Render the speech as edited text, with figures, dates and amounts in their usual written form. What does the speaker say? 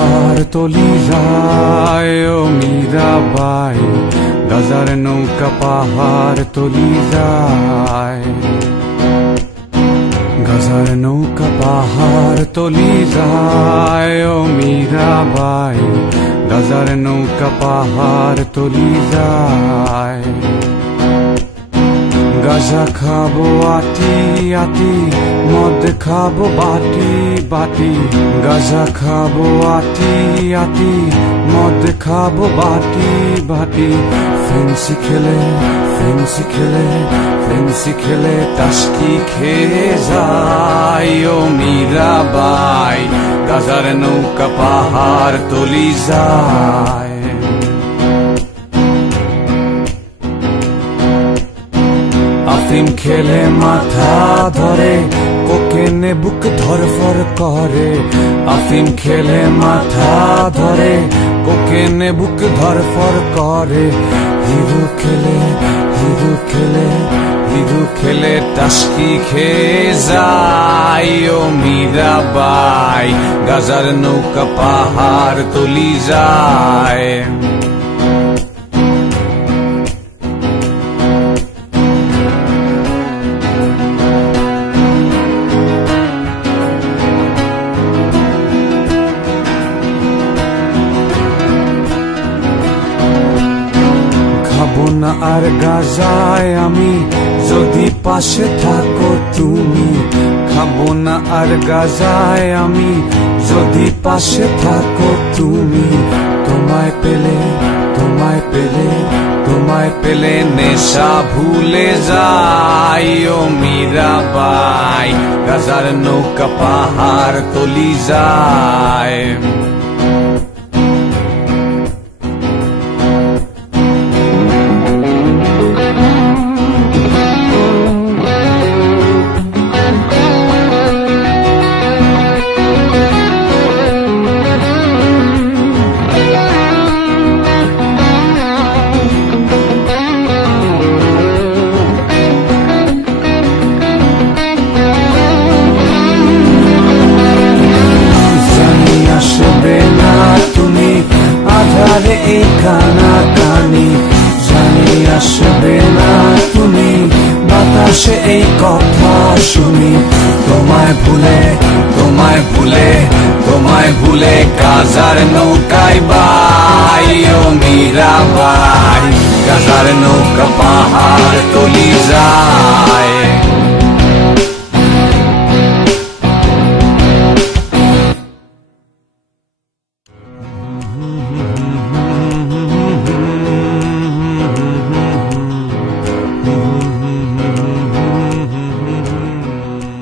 পাহাড় তলি যায় ও মীরাবাই, গাজার নৌকা পাহাড় তলি যায়। গাজার নৌকা পাহাড় তলি যায় ও মীরাবাই, গাজার নৌকা পাহাড় তলি যায়। গাজা খাবো আটি আটি, মদ খাবো বাটি বাটি। গাজা খাবো আটি আটি, মদ খাবো বাটি বাটি। ফেন্সি খেলে ফেন্সি খেলে ফেন্সি খেলে টাস্কি খেয়ে যায় ও মীরাবাই, গাজার নৌকা পাহাড় তলি যায়। আফিম খেলে মাথা ধরে, কোকেনে বুক ধরফর করে। আফিম খেলে মাথা ধরে, কোকেনে বুক ধরফর করে। হিরু খেলে হিরু খেলে হিরু খেলে টাস্কি খেয়ে যায় ও মীরাবাই, গাজার নৌকা পাহাড় তলি যায়। খাবো না আর গাজায় আমি, যদি পাশে থাকো তুমি। খাবো না আর গাজায় আমি, যদি পাশে থাকো তুমি। তোমায় পেলে তোমায় পেলে তোমায় পেলে নেশা ভুলে যাই ও মীরাবাই, গাজার নৌকা পাহাড় তলি যায়। আধারে এই কানাকানি, জানি আসবে না তুমি, বাতাসে এই কথা শুনি। তোমায় ভুলে তোমায় ভুলে তোমায় ভুলে গাজার নৌকায় বাই ও মীরাবাই,